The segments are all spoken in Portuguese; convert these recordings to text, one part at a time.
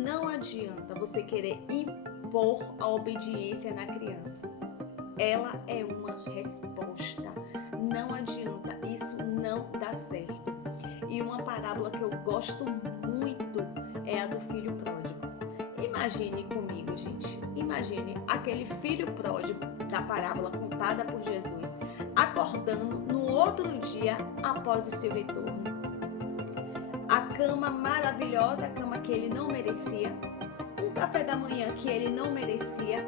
não adianta você querer impor a obediência na criança. Ela é uma resposta. Não adianta, isso não dá certo. E uma parábola que eu gosto muito é a do filho pródigo. Imagine comigo, gente. Imagine aquele filho pródigo da parábola contada por Jesus acordando no outro dia após o seu retorno. A cama maravilhosa, a cama que ele não merecia, um café da manhã que ele não merecia,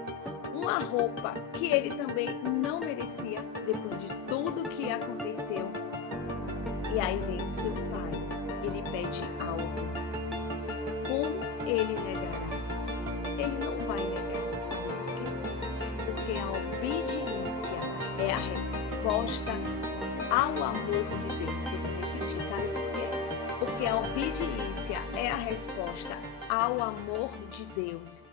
uma roupa que ele também não merecia depois de tudo que aconteceu. E aí vem o seu pai, ele pede algo. Como ele negará? Ele não vai negar, sabe por quê? Porque a obediência é a resposta ao amor de Deus. Eu vou repetir, sabe por quê? Porque a obediência é a resposta ao amor de Deus.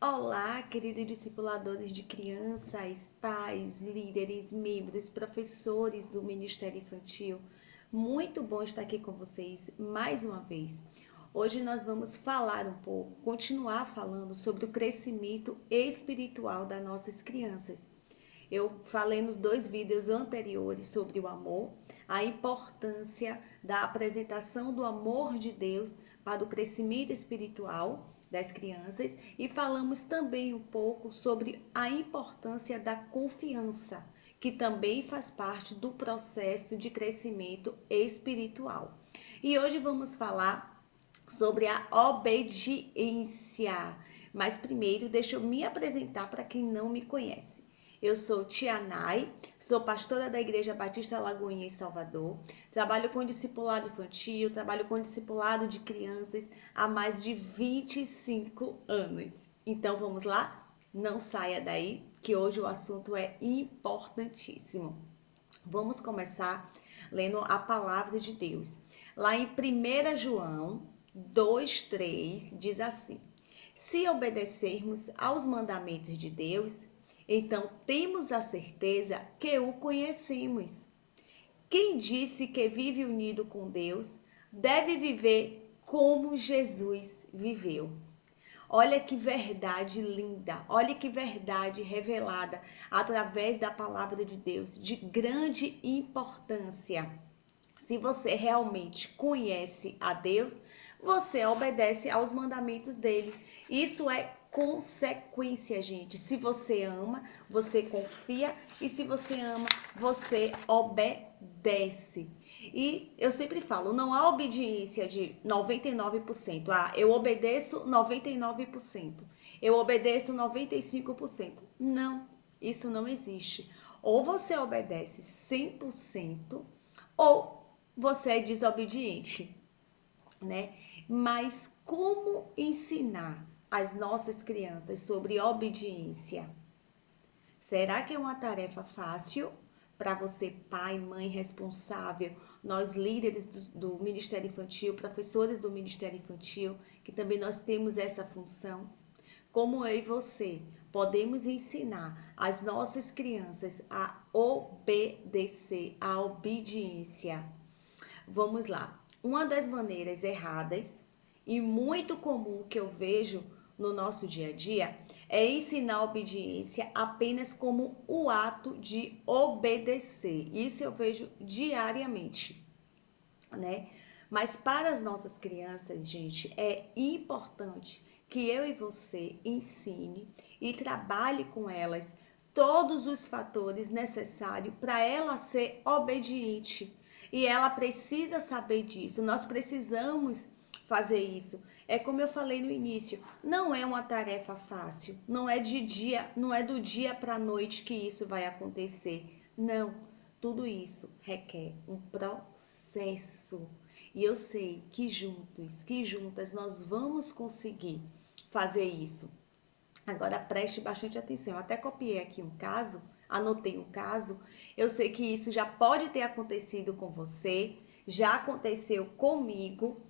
Olá, queridos discipuladores de crianças, pais, líderes, membros, professores do Ministério Infantil. Muito bom estar aqui com vocês mais uma vez. Hoje nós vamos falar um pouco, continuar falando sobre o crescimento espiritual das nossas crianças. Eu falei nos 2 vídeos anteriores sobre o amor, a importância da apresentação do amor de Deus para o crescimento espiritual das crianças e falamos também um pouco sobre a importância da confiança, que também faz parte do processo de crescimento espiritual. E hoje vamos falar sobre a obediência. Mas primeiro, deixa eu me apresentar para quem não me conhece. Eu sou Tia Nay, sou pastora da Igreja Batista Lagoinha em Salvador, trabalho com discipulado infantil, trabalho com discipulado de crianças há mais de 25 anos. Então vamos lá? Não saia daí, que hoje o assunto é importantíssimo. Vamos começar lendo a palavra de Deus. Lá em 1 João 2:3 diz assim: se obedecermos aos mandamentos de Deus, então temos a certeza que o conhecemos. Quem disse que vive unido com Deus deve viver como Jesus viveu. Olha que verdade linda, olha que verdade revelada através da palavra de Deus, de grande importância. Se você realmente conhece a Deus, você obedece aos mandamentos dele. Isso é consequência, gente. Se você ama, você confia, e se você ama, você obedece. E eu sempre falo, não há obediência de 99%. Eu obedeço 99%. Eu obedeço 95%. Não, isso não existe. Ou você obedece 100%, ou você é desobediente, né? Mas como ensinar as nossas crianças sobre obediência? Será que é uma tarefa fácil para você, pai, mãe responsável, nós líderes do Ministério Infantil, professores do Ministério Infantil, que também nós temos essa função? Como eu e você podemos ensinar as nossas crianças a obedecer, a obediência? Vamos lá. Uma das maneiras erradas e muito comum que eu vejo no nosso dia a dia é ensinar a obediência apenas como o ato de obedecer. Isso eu vejo diariamente, né? Mas para as nossas crianças, gente, é importante que eu e você ensine e trabalhe com elas todos os fatores necessários para ela ser obediente. E ela precisa saber disso, nós precisamos fazer isso. É como eu falei no início, não é uma tarefa fácil, não é do dia para a noite que isso vai acontecer. Não, tudo isso requer um processo. E eu sei que juntas nós vamos conseguir fazer isso. Agora preste bastante atenção. Eu até copiei aqui um caso, anotei um caso. Eu sei que isso já pode ter acontecido com você, já aconteceu comigo.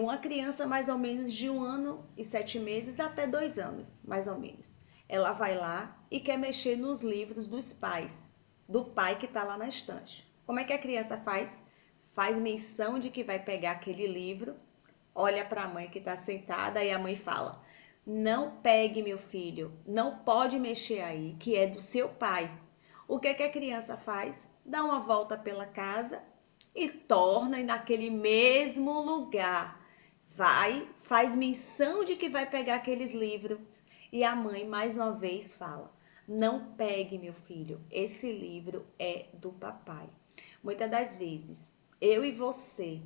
Uma criança mais ou menos de 1 ano e 7 meses até 2 anos, mais ou menos. ela vai lá e quer mexer nos livros dos pais, do pai que está lá na estante. Como é que a criança faz? Faz menção de que vai pegar aquele livro, olha para a mãe que está sentada e a mãe fala: Não pegue, meu filho, não pode mexer aí, que é do seu pai. O que é que a criança faz? Dá uma volta pela casa e torna naquele mesmo lugar. Vai, faz menção de que vai pegar aqueles livros e a mãe mais uma vez fala: Não pegue, meu filho, esse livro é do papai. Muitas das vezes, eu e você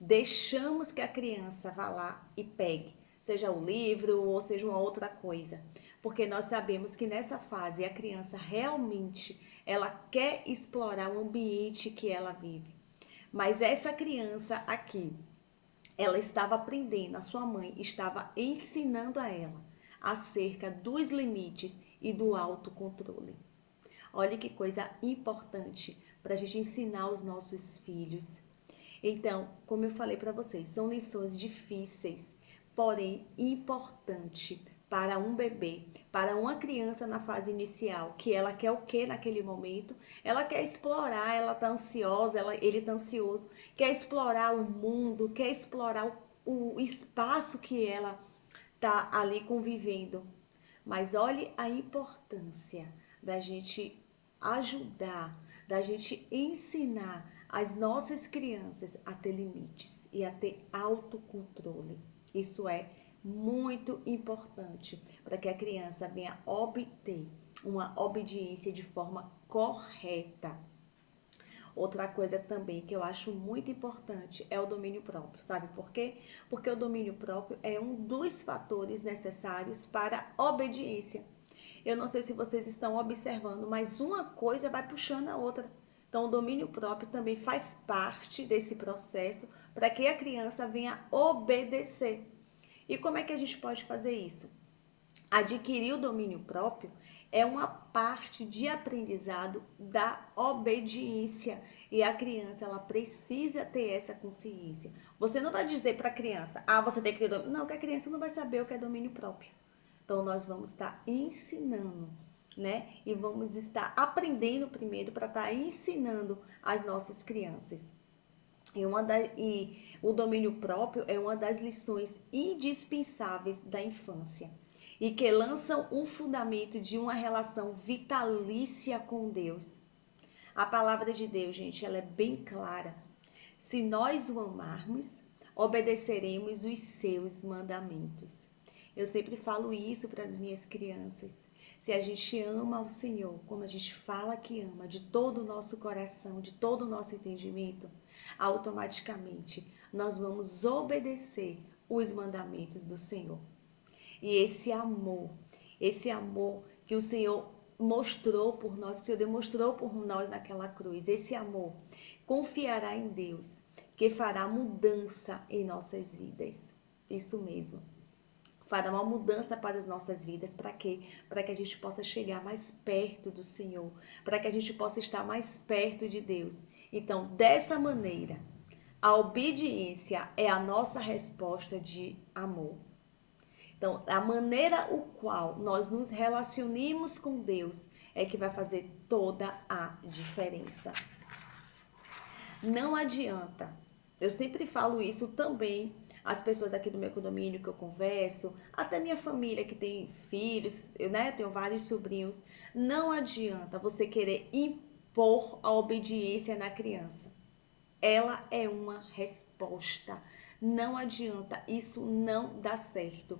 deixamos que a criança vá lá e pegue, seja o livro ou seja uma outra coisa, porque nós sabemos que nessa fase a criança realmente ela quer explorar o ambiente que ela vive. Mas essa criança aqui, ela estava aprendendo, a sua mãe estava ensinando a ela acerca dos limites e do autocontrole. Olha que coisa importante para a gente ensinar os nossos filhos. Então, como eu falei para vocês, são lições difíceis, porém importante para um bebê, para uma criança na fase inicial, que ela quer o que naquele momento? Ela quer explorar, ela está ansiosa, ele está ansioso, quer explorar o mundo, quer explorar o espaço que ela está ali convivendo. Mas olhe a importância da gente ajudar, da gente ensinar as nossas crianças a ter limites e a ter autocontrole. Isso é muito importante para que a criança venha obter uma obediência de forma correta. Outra coisa também que eu acho muito importante é o domínio próprio. Sabe por quê? Porque o domínio próprio é um dos fatores necessários para a obediência. Eu não sei se vocês estão observando, mas uma coisa vai puxando a outra. Então, o domínio próprio também faz parte desse processo para que a criança venha obedecer. E como é que a gente pode fazer isso? Adquirir o domínio próprio é uma parte de aprendizado da obediência. E a criança, ela precisa ter essa consciência. Você não vai dizer para a criança, você tem que ter domínio. Não, que a criança não vai saber o que é domínio próprio. Então, nós vamos estar ensinando, né? E vamos estar aprendendo primeiro para estar ensinando as nossas crianças. E o domínio próprio é uma das lições indispensáveis da infância e que lançam o fundamento de uma relação vitalícia com Deus. A palavra de Deus, gente, ela é bem clara. Se nós o amarmos, obedeceremos os seus mandamentos. Eu sempre falo isso para as minhas crianças. Se a gente ama o Senhor, como a gente fala que ama, de todo o nosso coração, de todo o nosso entendimento, automaticamente nós vamos obedecer os mandamentos do Senhor. E esse amor que o Senhor mostrou por nós, que o Senhor demonstrou por nós naquela cruz, esse amor confiará em Deus, que fará mudança em nossas vidas. Isso mesmo. Fará uma mudança para as nossas vidas. Para quê? Para que a gente possa chegar mais perto do Senhor. Para que a gente possa estar mais perto de Deus. Então, dessa maneira, a obediência é a nossa resposta de amor. Então, a maneira o qual nós nos relacionemos com Deus é que vai fazer toda a diferença. Não adianta. Eu sempre falo isso também às pessoas aqui do meu condomínio que eu converso, até minha família que tem filhos, né? Tenho vários sobrinhos. Não adianta você querer impor a obediência na criança. Ela é uma resposta. Não adianta, isso não dá certo.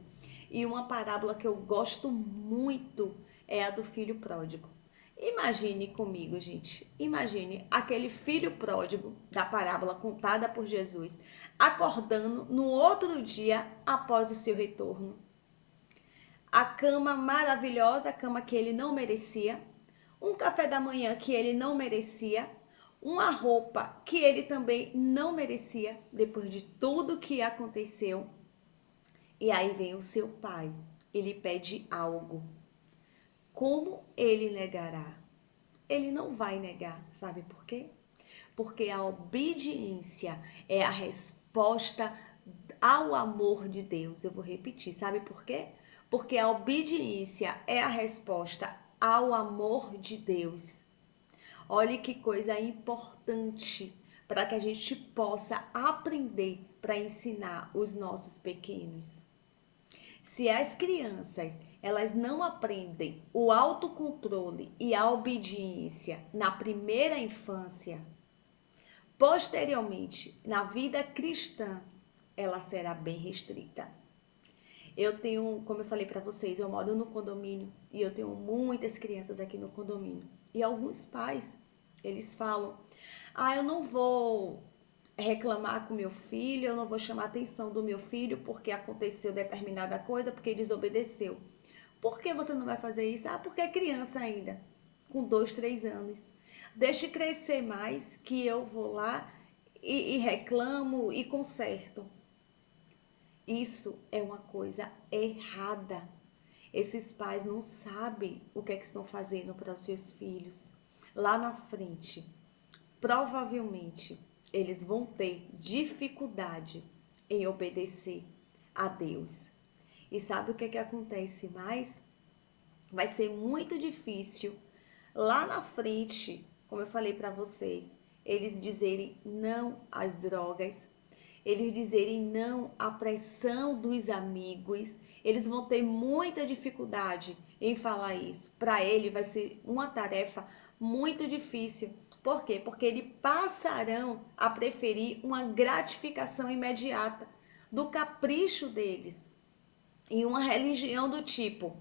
E uma parábola que eu gosto muito é a do filho pródigo. Imagine comigo, gente. Imagine aquele filho pródigo da parábola contada por Jesus acordando no outro dia após o seu retorno. A cama maravilhosa, a cama que ele não merecia, um café da manhã que ele não merecia, uma roupa que ele também não merecia depois de tudo que aconteceu. E aí vem o seu pai, ele pede algo. Como ele negará? Ele não vai negar, sabe por quê? Porque a obediência é a resposta ao amor de Deus. Eu vou repetir, sabe por quê? porque a obediência é a resposta ao amor de Deus. Olhe que coisa importante para que a gente possa aprender para ensinar os nossos pequenos. Se as crianças elas não aprendem o autocontrole e a obediência na primeira infância, posteriormente, na vida cristã, ela será bem restrita. Eu tenho, como eu falei para vocês, eu moro no condomínio e eu tenho muitas crianças aqui no condomínio. E alguns pais, eles falam: eu não vou reclamar com meu filho, eu não vou chamar a atenção do meu filho porque aconteceu determinada coisa, porque desobedeceu. Por que você não vai fazer isso? Porque é criança ainda, com 2, 3 anos. Deixe crescer mais que eu vou lá e reclamo e conserto. Isso é uma coisa errada. Esses pais não sabem o que é que estão fazendo para os seus filhos. Lá na frente, provavelmente, eles vão ter dificuldade em obedecer a Deus. E sabe o que é que acontece mais? Vai ser muito difícil lá na frente, como eu falei para vocês, eles dizerem não às drogas, eles dizerem não à pressão dos amigos. Eles vão ter muita dificuldade em falar isso. Para ele vai ser uma tarefa muito difícil. Por quê? Porque eles passarão a preferir uma gratificação imediata do capricho deles em uma religião do tipo: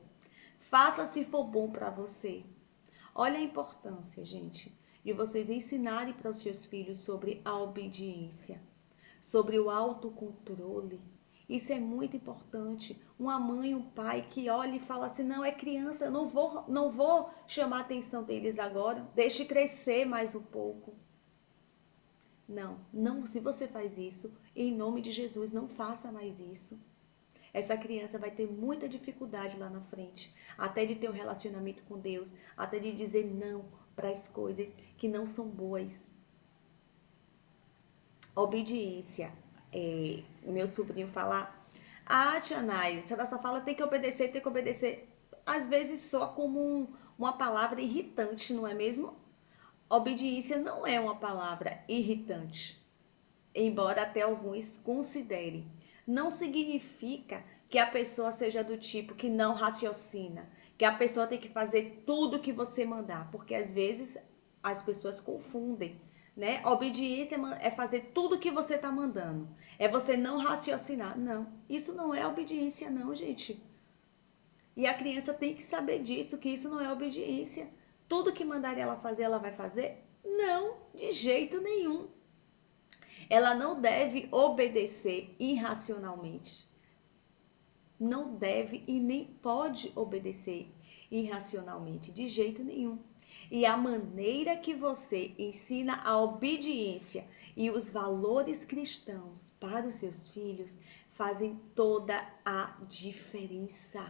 faça se for bom para você. Olha a importância, gente, de vocês ensinarem para os seus filhos sobre a obediência, sobre o autocontrole. Isso é muito importante. Uma mãe, um pai que olha e fala assim: não, é criança, eu não vou chamar a atenção deles agora, deixe crescer mais um pouco. Não, se você faz isso, em nome de Jesus, não faça mais isso. Essa criança vai ter muita dificuldade lá na frente, até de ter um relacionamento com Deus, até de dizer não para as coisas que não são boas. Obediência. Meu sobrinho fala: tia Nai, você só fala tem que obedecer, tem que obedecer. Às vezes soa como uma palavra irritante, não é mesmo? Obediência não é uma palavra irritante, embora até alguns considerem. Não significa que a pessoa seja do tipo que não raciocina, que a pessoa tem que fazer tudo que você mandar, porque às vezes as pessoas confundem, né? Obediência é fazer tudo que você está mandando, é você não raciocinar. Não, isso não é obediência não, gente. E a criança tem que saber disso, que isso não é obediência. Tudo que mandar ela fazer, ela vai fazer? Não, de jeito nenhum. Ela não deve obedecer irracionalmente. Não deve e nem pode obedecer irracionalmente, de jeito nenhum. E a maneira que você ensina a obediência e os valores cristãos para os seus filhos fazem toda a diferença.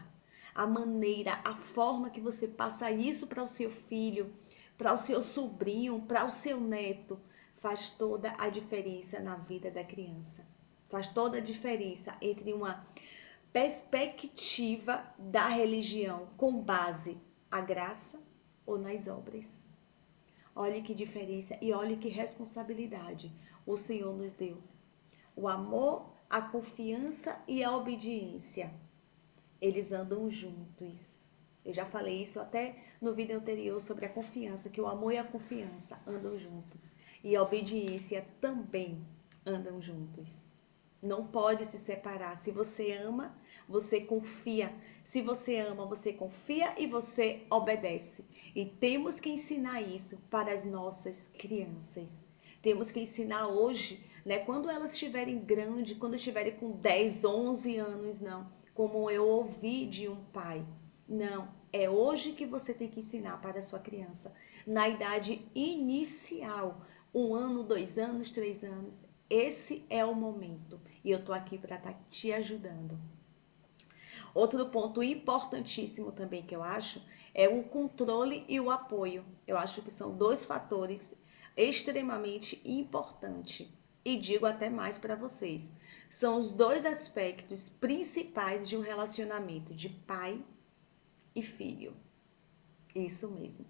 A maneira, a forma que você passa isso para o seu filho, para o seu sobrinho, para o seu neto, faz toda a diferença na vida da criança. Faz toda a diferença entre uma perspectiva da religião com base na graça ou nas obras. Olhe que diferença e olhe que responsabilidade o Senhor nos deu. O amor, a confiança e a obediência, eles andam juntos. Eu já falei isso até no vídeo anterior sobre a confiança, que o amor e a confiança andam juntos. E a obediência também andam juntos. Não pode se separar. Se você ama, você confia. Se você ama, você confia e você obedece. E temos que ensinar isso para as nossas crianças. Temos que ensinar hoje, né? Quando elas estiverem grandes, quando estiverem com 10, 11 anos, não. Como eu ouvi de um pai. Não, é hoje que você tem que ensinar para a sua criança. Na idade inicial, 1 ano, 2 anos, 3 anos. Esse é o momento. E eu tô aqui para estar te ajudando. Outro ponto importantíssimo também que eu acho é o controle e o apoio. Eu acho que são 2 fatores extremamente importantes. E digo até mais para vocês. são os dois aspectos principais de um relacionamento de pai e filho. Isso mesmo.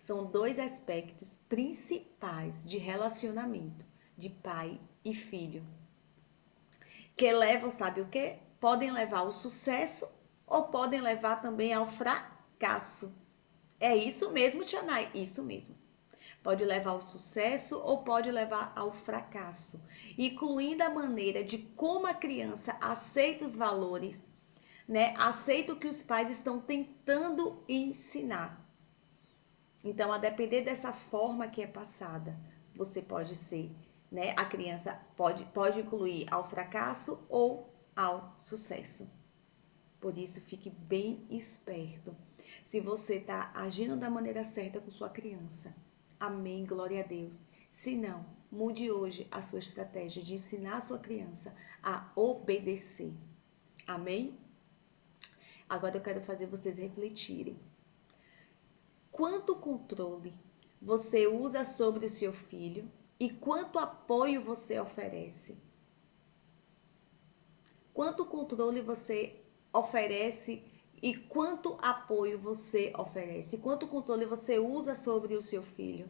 São dois aspectos principais de relacionamento de pai e filho. Que levam, sabe o quê? Podem levar ao sucesso ou podem levar também ao fracasso. É isso mesmo, Tianai? Isso mesmo. Pode levar ao sucesso ou pode levar ao fracasso, incluindo a maneira de como a criança aceita os valores, né? Aceita o que os pais estão tentando ensinar. Então, a depender dessa forma que é passada, você pode ser, né? A criança pode incluir ao fracasso ou ao sucesso. Por isso, fique bem esperto. Se você está agindo da maneira certa com sua criança, amém, glória a Deus. Se não, mude hoje a sua estratégia de ensinar a sua criança a obedecer. Amém? Agora eu quero fazer vocês refletirem. Quanto controle você usa sobre o seu filho e quanto apoio você oferece? Quanto controle você oferece e quanto apoio você oferece? Quanto controle você usa sobre o seu filho?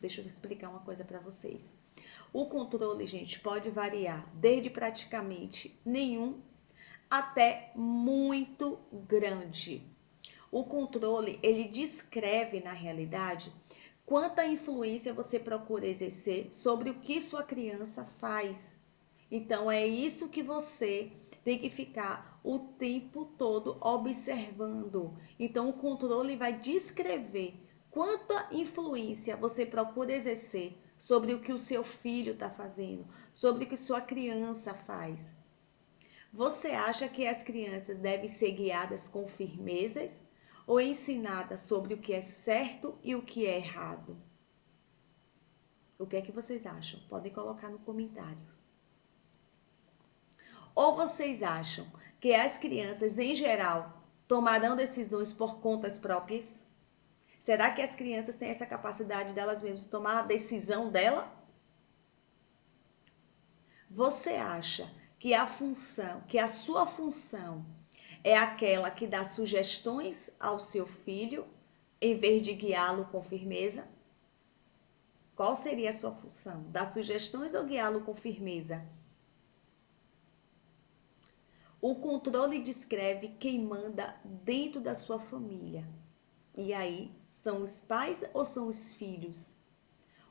Deixa eu explicar uma coisa para vocês. O controle, gente, pode variar desde praticamente nenhum até muito grande. O controle, ele descreve na realidade quanta influência você procura exercer sobre o que sua criança faz. Então, é isso que você tem que ficar o tempo todo observando. Então, o controle vai descrever quanta influência você procura exercer sobre o que o seu filho está fazendo, sobre o que sua criança faz. Você acha que as crianças devem ser guiadas com firmezas ou ensinadas sobre o que é certo e o que é errado? O que é que vocês acham? Podem colocar no comentário. Ou vocês acham que as crianças, em geral, tomarão decisões por contas próprias? Será que as crianças têm essa capacidade delas mesmas tomar a decisão dela? Você acha que a sua função é aquela que dá sugestões ao seu filho, em vez de guiá-lo com firmeza? Qual seria a sua função? Dar sugestões ou guiá-lo com firmeza? O controle descreve quem manda dentro da sua família. E aí, são os pais ou são os filhos?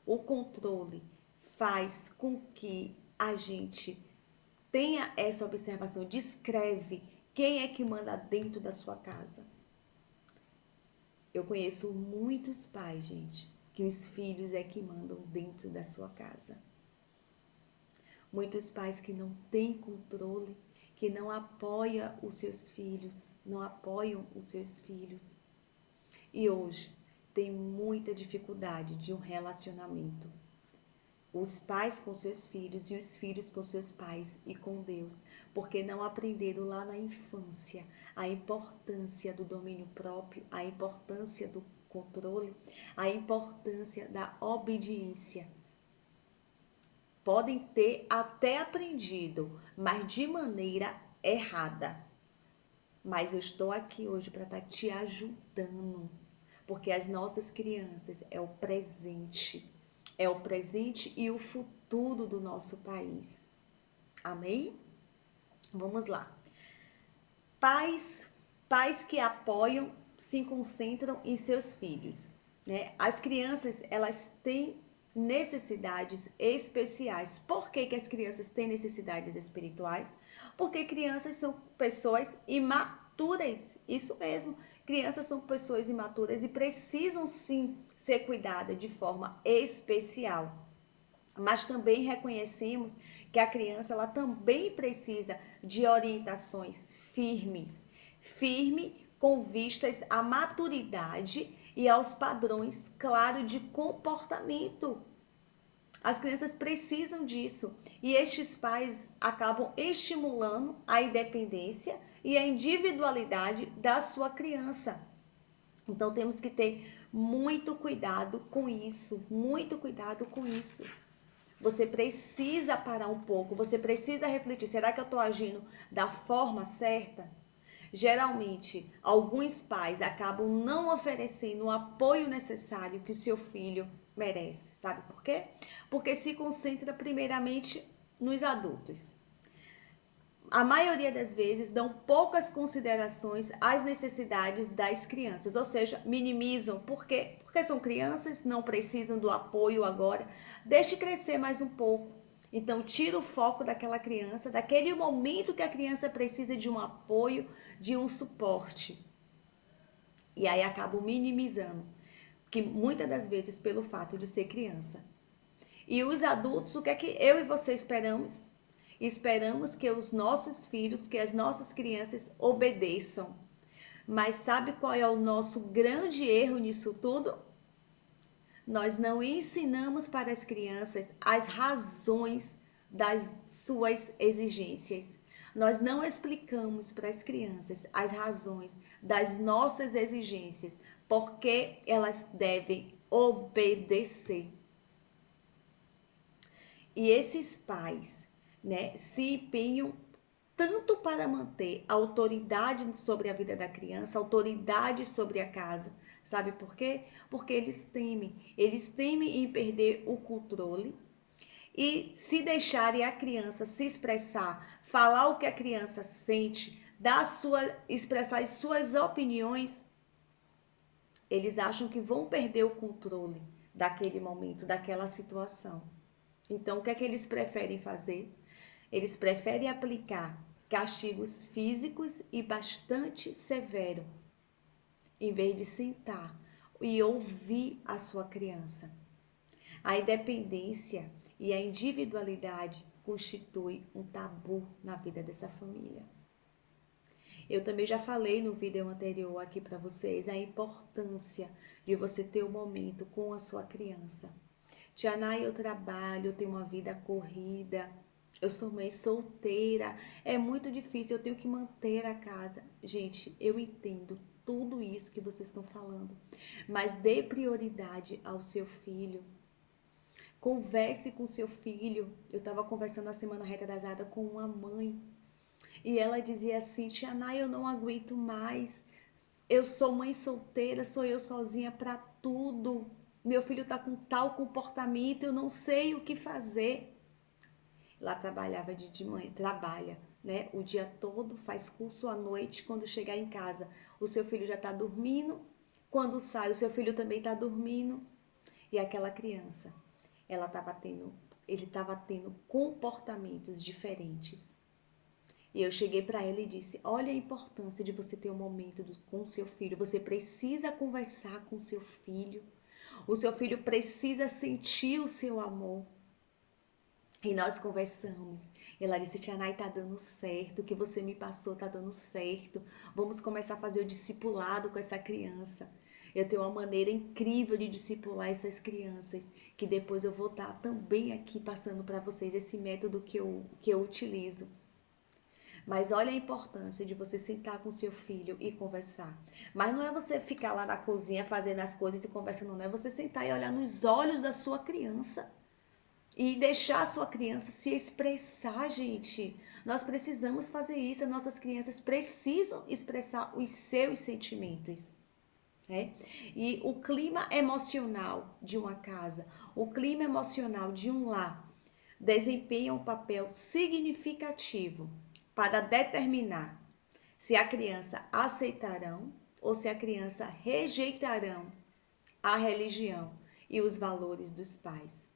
O controle faz com que a gente tenha essa observação, descreve quem é que manda dentro da sua casa. Eu conheço muitos pais, gente, que os filhos é que mandam dentro da sua casa. Muitos pais que não têm controle, que não apoiam os seus filhos, não apoiam os seus filhos. E hoje tem muita dificuldade de um relacionamento. Os pais com seus filhos e os filhos com seus pais e com Deus, porque não aprenderam lá na infância a importância do domínio próprio, a importância do controle, a importância da obediência. Podem ter até aprendido, mas de maneira errada. Mas eu estou aqui hoje para estar te ajudando, porque as nossas crianças é o presente e o futuro do nosso país. Amém? Vamos lá. Pais que apoiam se concentram em seus filhos, né? As crianças, elas têm necessidades especiais. Por que que as crianças têm necessidades espirituais? Porque crianças são pessoas imaturas. Isso mesmo. Crianças são pessoas imaturas e precisam sim ser cuidadas de forma especial. Mas também reconhecemos que a criança ela também precisa de orientações firmes com vistas à maturidade e aos padrões claros de comportamento. As crianças precisam disso e estes pais acabam estimulando a independência e a individualidade da sua criança. Então temos que ter muito cuidado com isso, muito cuidado com isso. Você precisa parar um pouco, você precisa refletir, será que eu estou agindo da forma certa? Geralmente, alguns pais acabam não oferecendo o apoio necessário que o seu filho merece. Sabe por quê? Porque se concentra primeiramente nos adultos. A maioria das vezes dão poucas considerações às necessidades das crianças, ou seja, minimizam. Por quê? Porque são crianças, não precisam do apoio agora. Deixe crescer mais um pouco. Então, tira o foco daquela criança, daquele momento que a criança precisa de um apoio, de um suporte. E aí acabam minimizando, que muitas das vezes pelo fato de ser criança. E os adultos, o que é que eu e você esperamos? Esperamos que os nossos filhos, que as nossas crianças obedeçam. Mas sabe qual é o nosso grande erro nisso tudo? Nós não ensinamos para as crianças as razões das suas exigências. Nós não explicamos para as crianças as razões das nossas exigências, porque elas devem obedecer. E esses pais, né, se empenham tanto para manter a autoridade sobre a vida da criança, autoridade sobre a casa. Sabe por quê? Porque eles temem em perder o controle e se deixarem a criança se expressar, falar o que a criança sente, expressar as suas opiniões, eles acham que vão perder o controle daquele momento, daquela situação. Então, o que é que eles preferem fazer? Eles preferem aplicar castigos físicos e bastante severos, em vez de sentar e ouvir a sua criança. A independência e a individualidade constituem um tabu na vida dessa família. Eu também já falei no vídeo anterior aqui para vocês a importância de você ter um momento com a sua criança. Tia Nay, eu trabalho, eu tenho uma vida corrida, eu sou mãe solteira, é muito difícil, eu tenho que manter a casa. Gente, eu entendo tudo isso que vocês estão falando, mas dê prioridade ao seu filho. Converse com seu filho. Eu estava conversando na semana retrasada com uma mãe e ela dizia assim: Tia Nay, eu não aguento mais, eu sou mãe solteira, sou eu sozinha para tudo. Meu filho está com tal comportamento, eu não sei o que fazer. Lá trabalhava de manhã, trabalha, né? O dia todo, faz curso à noite. Quando chegar em casa, o seu filho já está dormindo. Quando sai, o seu filho também está dormindo. E aquela criança, ele estava tendo comportamentos diferentes. E eu cheguei para ela e disse: olha a importância de você ter um momento com o seu filho. Você precisa conversar com o seu filho. O seu filho precisa sentir o seu amor. E nós conversamos. Ela disse: Tia Nay, tá dando certo. O que você me passou tá dando certo. Vamos começar a fazer o discipulado com essa criança. Eu tenho uma maneira incrível de discipular essas crianças, que depois eu vou estar também aqui passando para vocês esse método que eu utilizo. Mas olha a importância de você sentar com seu filho e conversar. Mas não é você ficar lá na cozinha fazendo as coisas e conversando, não. É você sentar e olhar nos olhos da sua criança. E deixar a sua criança se expressar, gente. Nós precisamos fazer isso. As nossas crianças precisam expressar os seus sentimentos. Né? E o clima emocional de uma casa, o clima emocional de um lar, desempenha um papel significativo para determinar se a criança aceitarão ou se a criança rejeitarão a religião e os valores dos pais.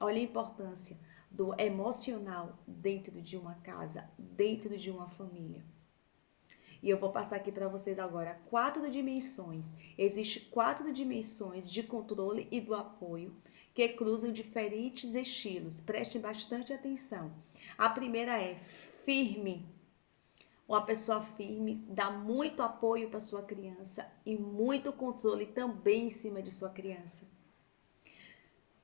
Olha a importância do emocional dentro de uma casa, dentro de uma família. E eu vou passar aqui para vocês agora 4 dimensões. Existem 4 dimensões de controle e do apoio que cruzam diferentes estilos. Preste bastante atenção. A primeira é firme. Uma pessoa firme dá muito apoio para sua criança e muito controle também em cima de sua criança.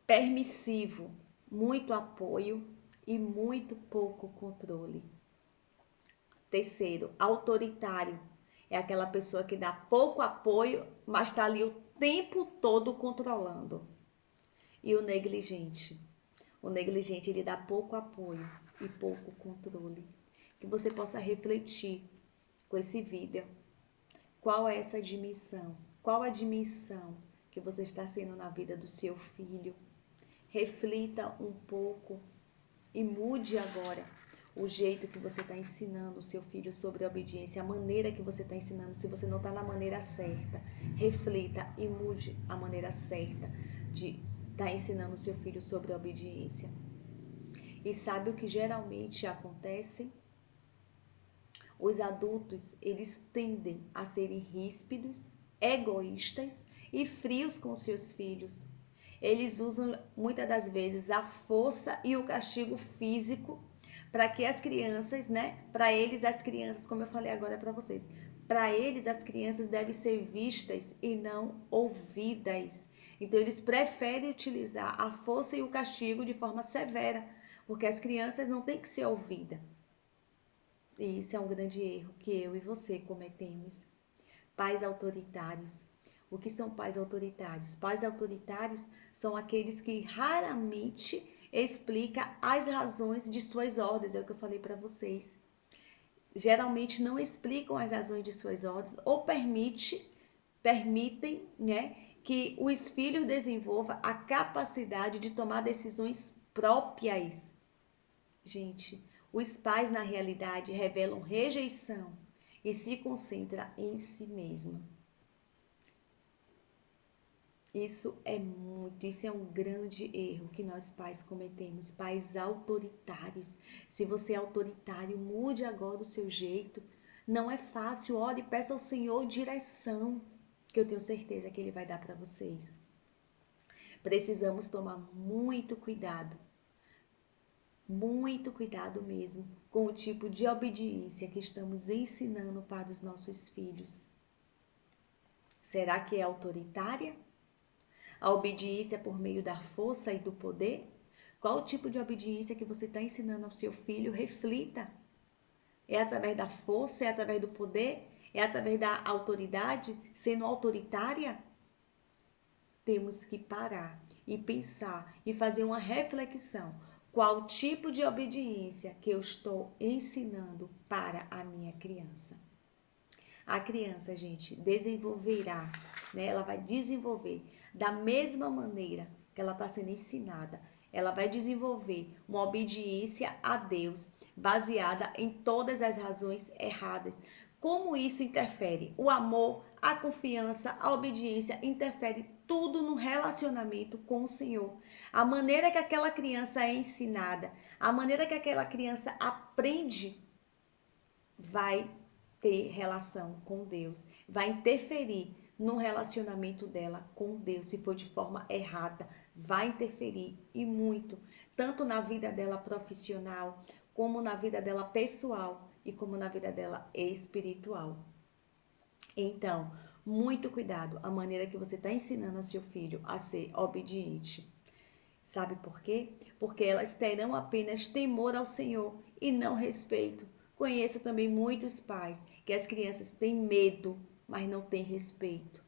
Permissivo, muito apoio e muito pouco controle. Terceiro, autoritário. É aquela pessoa que dá pouco apoio, mas está ali o tempo todo controlando. E o negligente. O negligente, ele dá pouco apoio e pouco controle. Que você possa refletir com esse vídeo. Qual é essa dimensão? Qual a dimensão que você está sendo na vida do seu filho? Reflita um pouco e mude agora o jeito que você está ensinando o seu filho sobre a obediência, a maneira que você está ensinando. Se você não está na maneira certa, reflita e mude a maneira certa de estar ensinando o seu filho sobre a obediência. E sabe o que geralmente acontece? Os adultos, eles tendem a serem ríspidos, egoístas e frios com seus filhos. Eles usam muitas das vezes a força e o castigo físico para que as crianças, para eles as crianças, como eu falei agora para vocês, para eles as crianças devem ser vistas e não ouvidas. Então eles preferem utilizar a força e o castigo de forma severa, porque as crianças não têm que ser ouvidas. E isso é um grande erro que eu e você cometemos. Pais autoritários. O que são pais autoritários? Pais autoritários são aqueles que raramente explicam as razões de suas ordens, é o que eu falei para vocês. Geralmente não explicam as razões de suas ordens ou permitem, que os filhos desenvolvam a capacidade de tomar decisões próprias. Gente, os pais na realidade revelam rejeição e se concentram em si mesmo. Isso é um grande erro que nós pais cometemos, pais autoritários. Se você é autoritário, mude agora o seu jeito. Não é fácil, ore e peça ao Senhor direção, que eu tenho certeza que Ele vai dar para vocês. Precisamos tomar muito cuidado mesmo com o tipo de obediência que estamos ensinando para os nossos filhos. Será que é autoritária? A obediência por meio da força e do poder? Qual o tipo de obediência que você está ensinando ao seu filho? Reflita. É através da força? É através do poder? É através da autoridade? Sendo autoritária? Temos que parar e pensar e fazer uma reflexão. Qual tipo de obediência que eu estou ensinando para a minha criança? A criança, gente, desenvolverá, ela vai desenvolver da mesma maneira que ela está sendo ensinada. Ela vai desenvolver uma obediência a Deus baseada em todas as razões erradas. Como isso interfere? O amor, a confiança, a obediência interfere tudo no relacionamento com o Senhor. A maneira que aquela criança é ensinada, a maneira que aquela criança aprende, vai ter relação com Deus, vai interferir no relacionamento dela com Deus. Se for de forma errada, vai interferir e muito, tanto na vida dela profissional, como na vida dela pessoal e como na vida dela espiritual. Então, muito cuidado a maneira que você está ensinando ao seu filho a ser obediente. Sabe por quê? Porque elas terão apenas temor ao Senhor e não respeito. Conheço também muitos pais que as crianças têm medo, mas não têm respeito.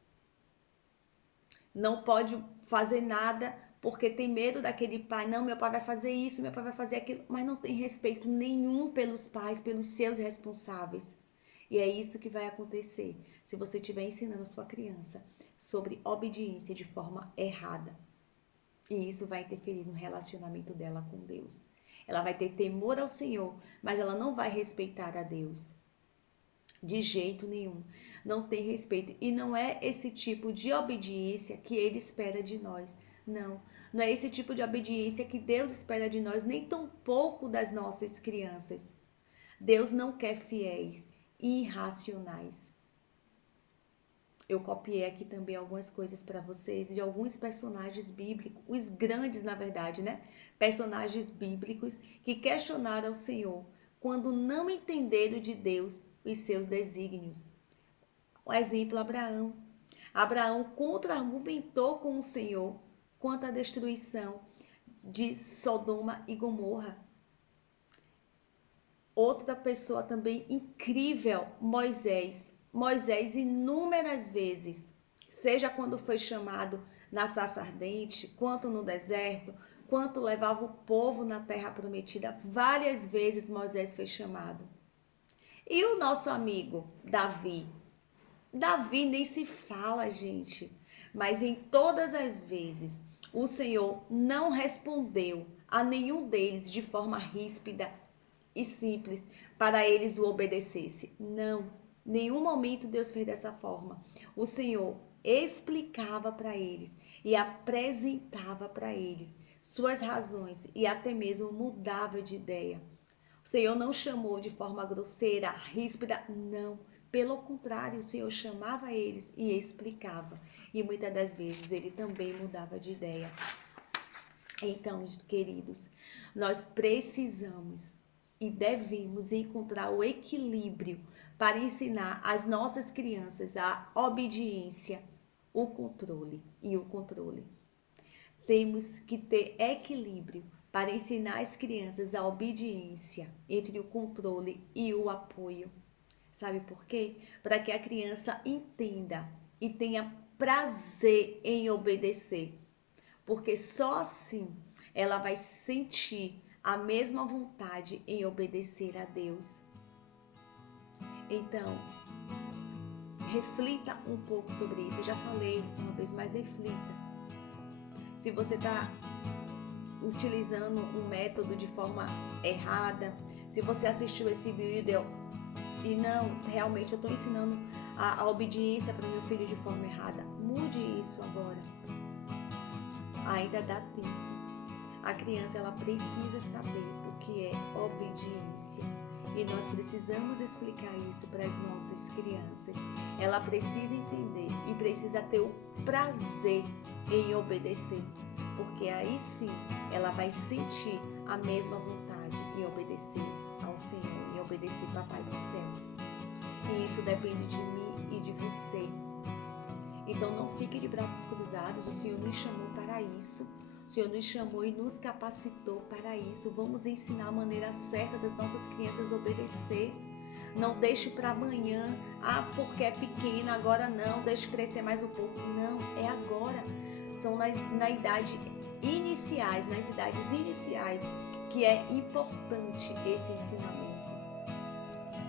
Não pode fazer nada porque tem medo daquele pai. Não, meu pai vai fazer isso, meu pai vai fazer aquilo, mas não tem respeito nenhum pelos pais, pelos seus responsáveis. E é isso que vai acontecer se você estiver ensinando a sua criança sobre obediência de forma errada. E isso vai interferir no relacionamento dela com Deus. Ela vai ter temor ao Senhor, mas ela não vai respeitar a Deus. De jeito nenhum. Não tem respeito. E não é esse tipo de obediência que Ele espera de nós. Não. Não é esse tipo de obediência que Deus espera de nós, nem tampouco das nossas crianças. Deus não quer fiéis e irracionais. Eu copiei aqui também algumas coisas para vocês de alguns personagens bíblicos, os grandes, na verdade, personagens bíblicos que questionaram o Senhor quando não entenderam de Deus os seus desígnios. O exemplo, Abraão. Abraão contra-argumentou com o Senhor quanto à destruição de Sodoma e Gomorra. Outra pessoa também incrível, Moisés. Moisés inúmeras vezes, seja quando foi chamado na sarça ardente, quanto no deserto, enquanto levava o povo na terra prometida, várias vezes Moisés foi chamado. E o nosso amigo Davi? Davi nem se fala, gente. Mas em todas as vezes, o Senhor não respondeu a nenhum deles de forma ríspida e simples para eles o obedecesse. Não, nenhum momento Deus fez dessa forma. O Senhor explicava para eles e apresentava para eles suas razões e até mesmo mudava de ideia. O Senhor não chamou de forma grosseira, ríspida, não. Pelo contrário, o Senhor chamava eles e explicava. E muitas das vezes ele também mudava de ideia. Então, queridos, nós precisamos e devemos encontrar o equilíbrio para ensinar às nossas crianças a obediência, o controle e o controle. Temos que ter equilíbrio para ensinar às crianças a obediência entre o controle e o apoio. Sabe por quê? Para que a criança entenda e tenha prazer em obedecer. Porque só assim ela vai sentir a mesma vontade em obedecer a Deus. Então, reflita um pouco sobre isso. Eu já falei uma vez, mas reflita. Se você está utilizando um método de forma errada, se você assistiu esse vídeo e não, realmente eu estou ensinando a obediência para o meu filho de forma errada, mude isso agora. Ainda dá tempo. A criança, ela precisa saber o que é obediência. E nós precisamos explicar isso para as nossas crianças. Ela precisa entender e precisa ter o prazer em obedecer. Porque aí sim, ela vai sentir a mesma vontade em obedecer ao Senhor, em obedecer Papai do Céu. E isso depende de mim e de você. Então não fique de braços cruzados, o Senhor nos chamou para isso. O Senhor nos chamou e nos capacitou para isso. Vamos ensinar a maneira certa das nossas crianças obedecer. Não deixe para amanhã, porque é pequena, agora não, deixe crescer mais um pouco. Não, é agora. São nas idades iniciais que é importante esse ensinamento.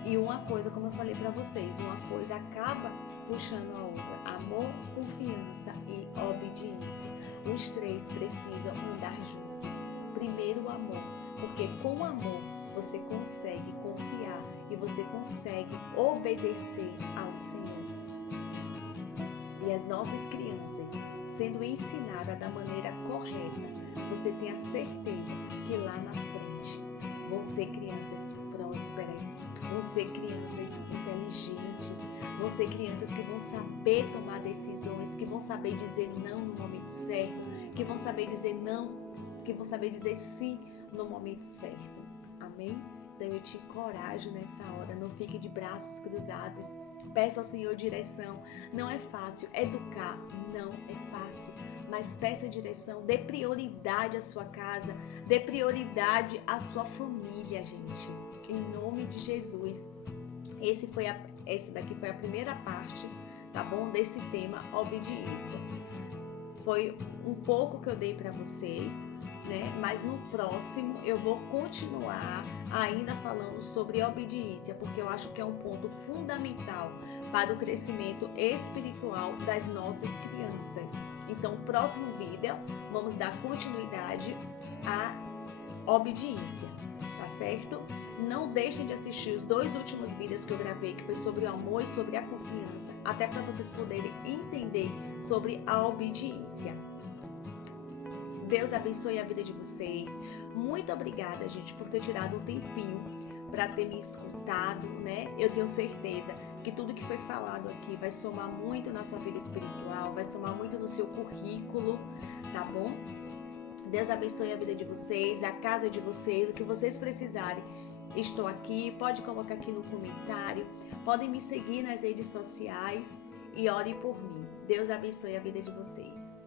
E uma coisa, como eu falei para vocês, uma coisa acaba puxando a outra. Amor, confiança e obediência. Os três precisam andar juntos. Primeiro o amor, porque com o amor você consegue confiar e você consegue obedecer ao Senhor. E as nossas crianças, sendo ensinadas da maneira correta, você tem a certeza que lá na frente vão ser crianças prósperas, vão ser crianças inteligentes, vão ser crianças que vão saber tomar decisões, que vão saber dizer não no momento certo, que vão saber dizer não, que vão saber dizer sim no momento certo. Amém? Então eu te encorajo nessa hora, não fique de braços cruzados, peça ao Senhor direção. Não é fácil, educar não é fácil, mas peça direção, dê prioridade à sua casa, dê prioridade à sua família, gente, em nome de Jesus. Esse daqui foi a primeira parte, tá bom? Desse tema, obediência. Foi um pouco que eu dei para vocês, né? Mas no próximo eu vou continuar ainda falando sobre obediência, porque eu acho que é um ponto fundamental para o crescimento espiritual das nossas crianças. Então, no próximo vídeo, vamos dar continuidade à obediência, tá certo? Não deixem de assistir os 2 últimos vídeos que eu gravei, que foi sobre o amor e sobre a confiança, até para vocês poderem entender sobre a obediência. Deus abençoe a vida de vocês. Muito obrigada, gente, por ter tirado um tempinho para ter me escutado, né? Eu tenho certeza que tudo que foi falado aqui vai somar muito na sua vida espiritual, vai somar muito no seu currículo, tá bom? Deus abençoe a vida de vocês, a casa de vocês, o que vocês precisarem. Estou aqui, pode colocar aqui no comentário, podem me seguir nas redes sociais e orem por mim. Deus abençoe a vida de vocês.